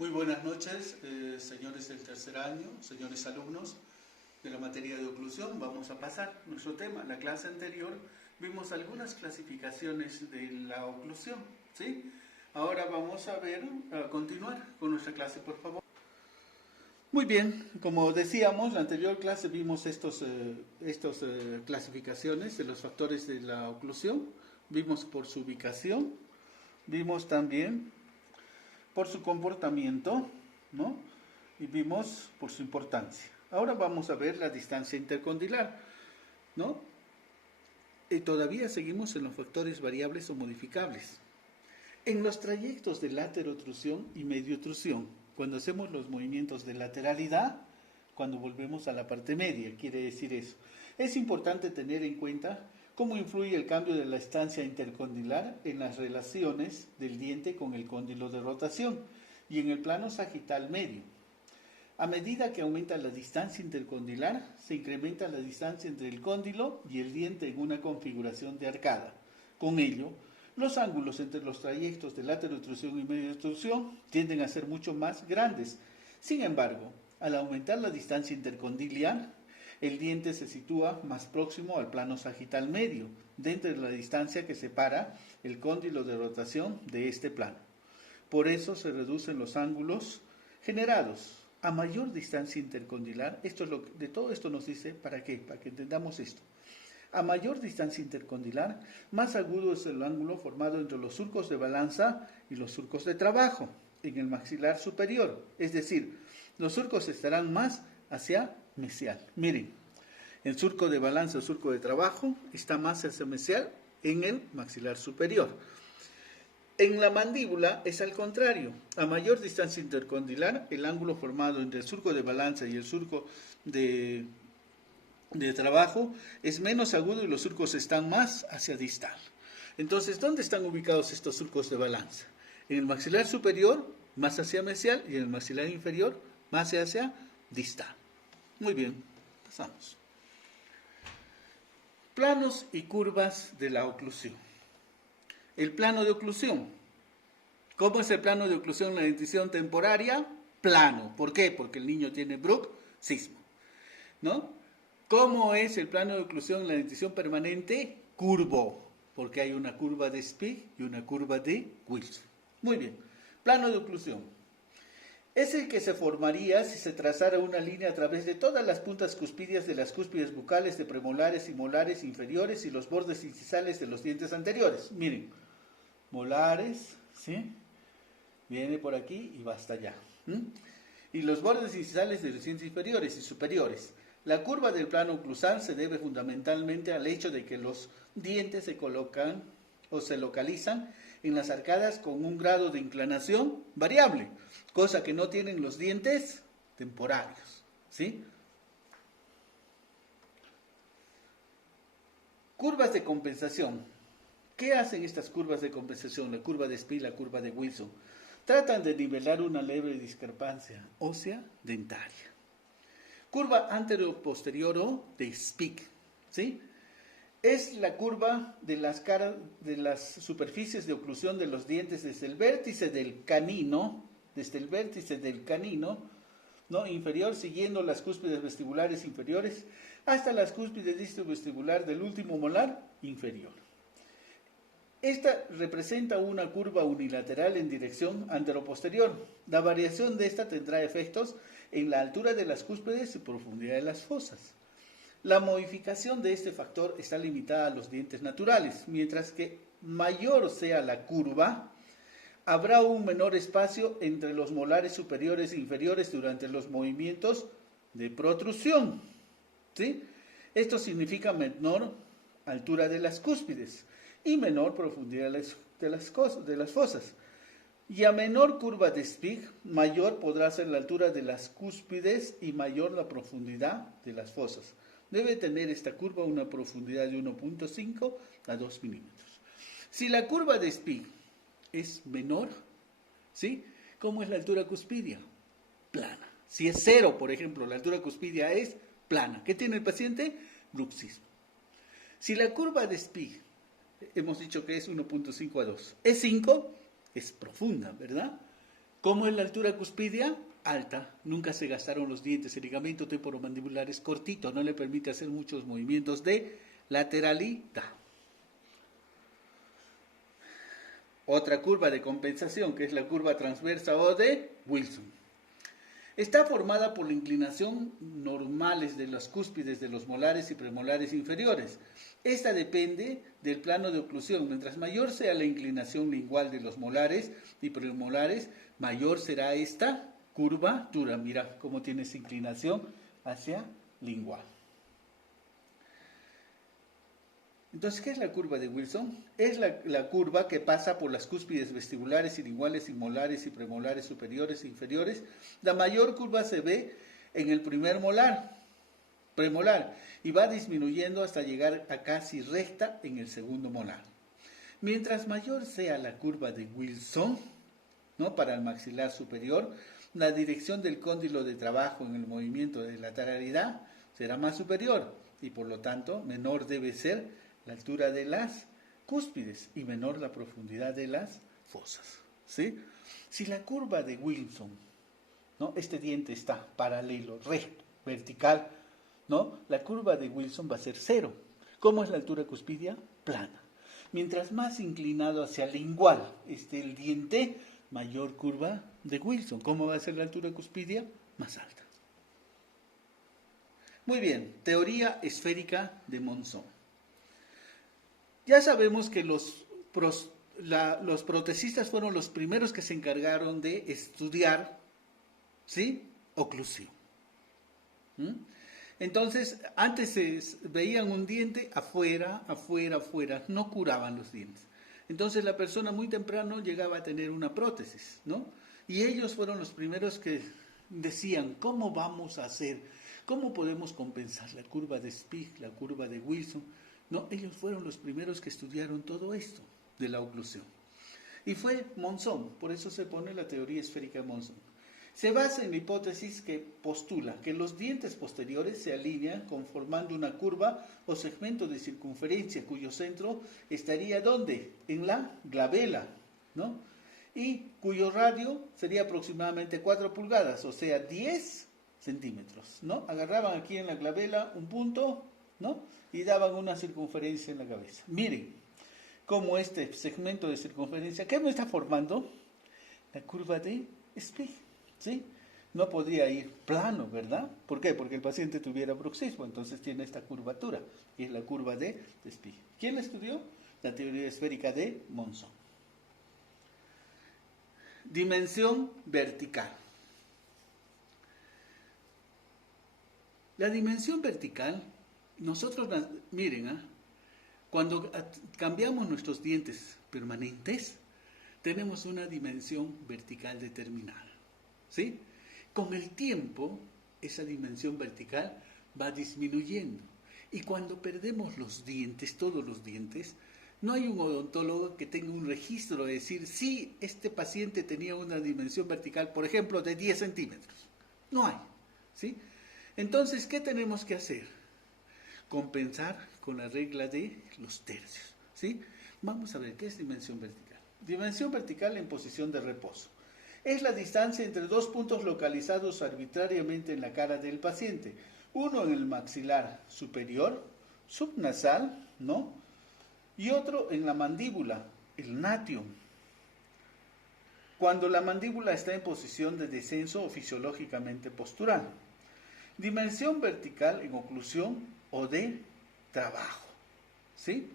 Muy buenas noches, señores del tercer año, señores alumnos de la materia de oclusión. Vamos a pasar nuestro tema. En la clase anterior vimos algunas clasificaciones de la oclusión, ¿sí? Ahora vamos a continuar con nuestra clase, por favor. Muy bien, como decíamos, en la anterior clase vimos estas clasificaciones de los factores de la oclusión. Vimos por su ubicación, vimos también por su comportamiento, ¿no? Y vimos por su importancia. Ahora vamos a ver la distancia intercondilar, ¿no? Y todavía seguimos en los factores variables o modificables. En los trayectos de laterotrusión y mediotrusión, cuando hacemos los movimientos de lateralidad, cuando volvemos a la parte media, quiere decir eso. Es importante tener en cuenta cómo influye el cambio de la distancia intercondilar en las relaciones del diente con el cóndilo de rotación y en el plano sagital medio. A medida que aumenta la distancia intercondilar, se incrementa la distancia entre el cóndilo y el diente en una configuración de arcada. Con ello, los ángulos entre los trayectos de laterotrusión y mediotrusión tienden a ser mucho más grandes. Sin embargo, al aumentar la distancia intercondilar, el diente se sitúa más próximo al plano sagital medio, dentro de la distancia que separa el cóndilo de rotación de este plano. Por eso se reducen los ángulos generados. A mayor distancia intercondilar, de todo esto nos dice, ¿para qué? Para que entendamos esto. A mayor distancia intercondilar, más agudo es el ángulo formado entre los surcos de balanza y los surcos de trabajo, en el maxilar superior. Es decir, los surcos estarán más hacia mesial. Miren, el surco de balanza o surco de trabajo está más hacia mesial en el maxilar superior. En la mandíbula es al contrario. A mayor distancia intercondilar, el ángulo formado entre el surco de balanza y el surco de trabajo es menos agudo y los surcos están más hacia distal. Entonces, ¿dónde están ubicados estos surcos de balanza? En el maxilar superior, más hacia mesial, y en el maxilar inferior, más hacia distal. Muy bien, pasamos. Planos y curvas de la oclusión. El plano de oclusión. ¿Cómo es el plano de oclusión en la dentición temporaria? Plano. ¿Por qué? Porque el niño tiene bruxismo, ¿no? ¿Cómo es el plano de oclusión en la dentición permanente? Curvo, porque hay una curva de Spig y una curva de Wilson. Muy bien. Plano de oclusión. Es el que se formaría si se trazara una línea a través de todas las puntas cuspidias de las cúspides bucales de premolares y molares inferiores y los bordes incisales de los dientes anteriores. Miren, molares, ¿sí? Viene por aquí y va hasta allá. Y los bordes incisales de los dientes inferiores y superiores. La curva del plano oclusal se debe fundamentalmente al hecho de que los dientes se colocan o se localizan en las arcadas con un grado de inclinación variable, cosa que no tienen los dientes temporarios, ¿sí? Curvas de compensación. ¿Qué hacen estas curvas de compensación? La curva de Spig, la curva de Wilson. Tratan de nivelar una leve discrepancia ósea dentaria. Curva anteroposterior de Spig, ¿sí? Es la curva de las superficies de oclusión de los dientes desde el vértice del canino, ¿no? Inferior, siguiendo las cúspides vestibulares inferiores, hasta las cúspides distovestibular del último molar inferior. Esta representa una curva unilateral en dirección anteroposterior. La variación de esta tendrá efectos en la altura de las cúspides y profundidad de las fosas. La modificación de este factor está limitada a los dientes naturales. Mientras que mayor sea la curva, habrá un menor espacio entre los molares superiores e inferiores durante los movimientos de protrusión, ¿sí? Esto significa menor altura de las cúspides y menor profundidad de las fosas. Y a menor curva de Spig, mayor podrá ser la altura de las cúspides y mayor la profundidad de las fosas. Debe tener esta curva una profundidad de 1.5 a 2 milímetros. Si la curva de Spig es menor, ¿sí? ¿Cómo es la altura cuspidia? Plana. Si es 0, por ejemplo, la altura cuspidia es plana. ¿Qué tiene el paciente? Bruxismo. Si la curva de Spig, hemos dicho que es 1.5 a 2, es 5, es profunda, ¿verdad? ¿Cómo es la altura cuspidia? Alta. Nunca se gastaron los dientes. El ligamento temporomandibular es cortito, no le permite hacer muchos movimientos de lateralidad. Otra curva de compensación, que es la curva transversa o de Wilson. Está formada por la inclinación normales de las cúspides de los molares y premolares inferiores. Esta depende del plano de oclusión. Mientras mayor sea la inclinación lingual de los molares y premolares, mayor será esta curvatura. Mira cómo tiene esa inclinación hacia lingual. Entonces, ¿qué es la curva de Wilson? Es la curva que pasa por las cúspides vestibulares y linguales y molares y premolares superiores e inferiores. La mayor curva se ve en el primer premolar, y va disminuyendo hasta llegar a casi recta en el segundo molar. Mientras mayor sea la curva de Wilson, ¿no?, para el maxilar superior, la dirección del cóndilo de trabajo en el movimiento de lateralidad será más superior y por lo tanto menor debe ser la altura de las cúspides y menor la profundidad de las fosas, ¿sí? Si la curva de Wilson, ¿no?, este diente está paralelo, recto, vertical, ¿no?, la curva de Wilson va a ser 0. ¿Cómo es la altura cuspidia? Plana. Mientras más inclinado hacia lingual esté el diente, mayor curva de Wilson. ¿Cómo va a ser la altura cuspidia? Más alta. Muy bien, teoría esférica de Monzón. Ya sabemos que los protecistas fueron los primeros que se encargaron de estudiar, ¿sí?, oclusión. Entonces, antes veían un diente afuera, no curaban los dientes. Entonces la persona muy temprano llegaba a tener una prótesis, ¿no? Y ellos fueron los primeros que decían, ¿cómo vamos a hacer? ¿Cómo podemos compensar la curva de Spig, la curva de Wilson? No, ellos fueron los primeros que estudiaron todo esto de la oclusión. Y fue Monzón, por eso se pone la teoría esférica de Monzón. Se basa en la hipótesis que postula que los dientes posteriores se alinean conformando una curva o segmento de circunferencia cuyo centro estaría ¿dónde? En la glabela, ¿no? Y cuyo radio sería aproximadamente 4 pulgadas, o sea, 10 centímetros, ¿no? Agarraban aquí en la glabela un punto, ¿no?, y daban una circunferencia en la cabeza. Miren cómo este segmento de circunferencia, ¿qué me está formando? La curva de Spig, ¿sí? No podría ir plano, ¿verdad? ¿Por qué? Porque el paciente tuviera bruxismo, entonces tiene esta curvatura, y es la curva de Spig. ¿Quién la estudió? La teoría esférica de Monzón. Dimensión vertical. La dimensión vertical, nosotros, miren, cuando cambiamos nuestros dientes permanentes, tenemos una dimensión vertical determinada, ¿sí? Con el tiempo, esa dimensión vertical va disminuyendo. Y cuando perdemos los dientes, todos los dientes, no hay un odontólogo que tenga un registro de decir, sí, este paciente tenía una dimensión vertical, por ejemplo, de 10 centímetros. No hay, ¿sí? Entonces, ¿qué tenemos que hacer? Compensar con la regla de los tercios, ¿sí? Vamos a ver, ¿qué es dimensión vertical? Dimensión vertical en posición de reposo. Es la distancia entre dos puntos localizados arbitrariamente en la cara del paciente. Uno en el maxilar superior, subnasal, ¿no?, y otro en la mandíbula, el natium. Cuando la mandíbula está en posición de descenso o fisiológicamente postural. Dimensión vertical en oclusión o de trabajo, ¿sí?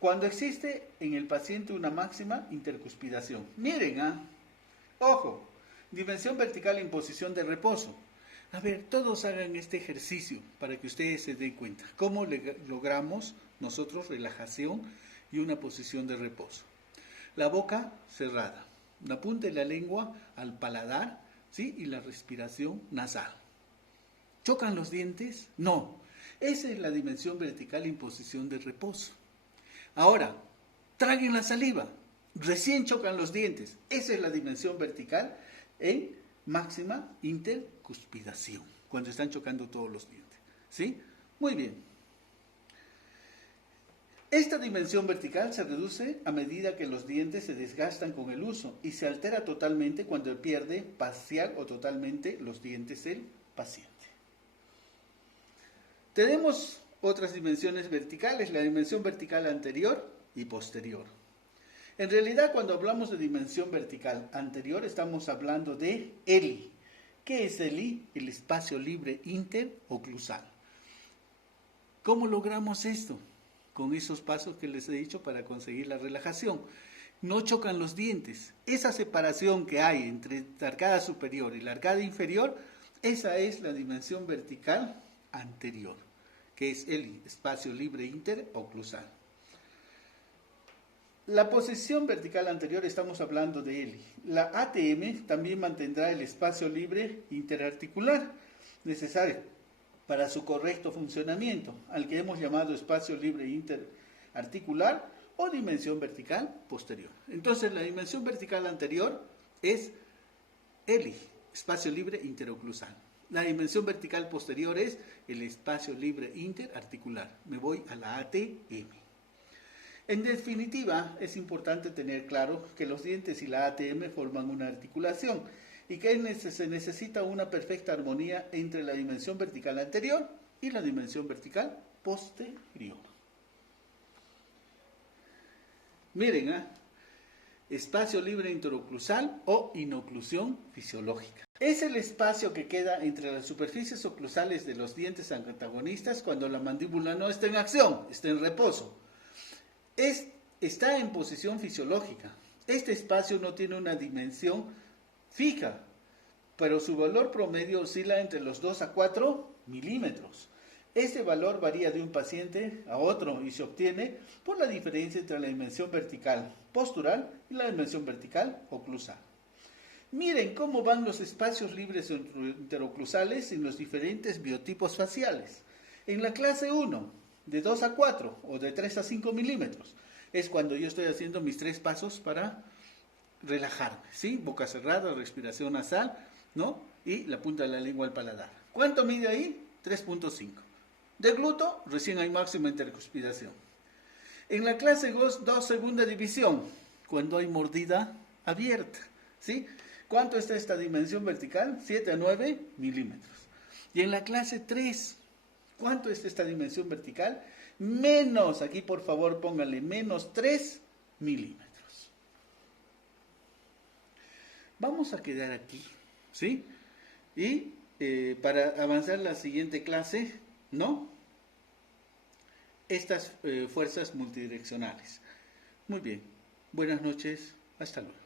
Cuando existe en el paciente una máxima intercuspidación. Miren, ojo, dimensión vertical en posición de reposo. A ver, todos hagan este ejercicio para que ustedes se den cuenta. ¿Cómo logramos nosotros relajación y una posición de reposo? La boca cerrada, la punta de la lengua al paladar, ¿sí?, y la respiración nasal. ¿Chocan los dientes? No. Esa es la dimensión vertical en posición de reposo. Ahora, traguen la saliva. Recién chocan los dientes. Esa es la dimensión vertical en máxima intercuspidación, cuando están chocando todos los dientes, ¿sí? Muy bien. Esta dimensión vertical se reduce a medida que los dientes se desgastan con el uso y se altera totalmente cuando pierde parcial o totalmente los dientes el paciente. Tenemos otras dimensiones verticales, la dimensión vertical anterior y posterior. En realidad, cuando hablamos de dimensión vertical anterior, estamos hablando de ELI. ¿Qué es ELI? El espacio libre interoclusal. ¿Cómo logramos esto? Con esos pasos que les he dicho para conseguir la relajación. No chocan los dientes. Esa separación que hay entre la arcada superior y la arcada inferior, esa es la dimensión vertical anterior, que es el espacio libre interoclusal. La posición vertical anterior estamos hablando de ELI. La ATM también mantendrá el espacio libre interarticular necesario para su correcto funcionamiento, al que hemos llamado espacio libre interarticular o dimensión vertical posterior. Entonces, la dimensión vertical anterior es ELI, espacio libre interoclusal. La dimensión vertical posterior es el espacio libre interarticular. Me voy a la ATM. En definitiva, es importante tener claro que los dientes y la ATM forman una articulación y que se necesita una perfecta armonía entre la dimensión vertical anterior y la dimensión vertical posterior. Miren, espacio libre interoclusal o inoclusión fisiológica. Es el espacio que queda entre las superficies oclusales de los dientes antagonistas cuando la mandíbula no está en acción, está en reposo. Está en posición fisiológica. Este espacio no tiene una dimensión fija, pero su valor promedio oscila entre los 2 a 4 milímetros. Este valor varía de un paciente a otro y se obtiene por la diferencia entre la dimensión vertical postural y la dimensión vertical oclusal. Miren cómo van los espacios libres interoclusales en los diferentes biotipos faciales. En la clase 1, de 2 a 4 o de 3 a 5 milímetros, es cuando yo estoy haciendo mis 3 pasos para relajarme, ¿sí? Boca cerrada, respiración nasal, ¿no? Y la punta de la lengua al paladar. ¿Cuánto mide ahí? 3.5. De gluto, recién hay máxima intercuspiración. En la clase 2, segunda división, cuando hay mordida abierta, ¿sí? ¿Cuánto está esta dimensión vertical? 7 a 9 milímetros. Y en la clase 3, ¿cuánto es esta dimensión vertical? Menos, aquí por favor póngale menos 3 milímetros. Vamos a quedar aquí, ¿sí? Y para avanzar la siguiente clase, ¿no? Estas fuerzas multidireccionales. Muy bien. Buenas noches. Hasta luego.